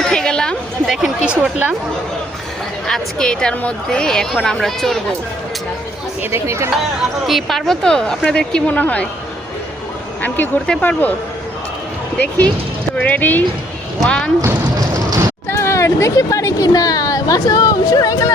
উঠে গেলাম, দেখেন কি উঠলাম আজকে এটার মধ্যে। এখন আমরা চড়বো। এই দেখেন, এটা কি পারবো তো? আপনাদের কি মনে হয় আমি কি ঘুরতে পারবো? দেখি তো। Ready, 1 start. দেখি পারি কি না। মাসুম শুরু হয়ে গেল।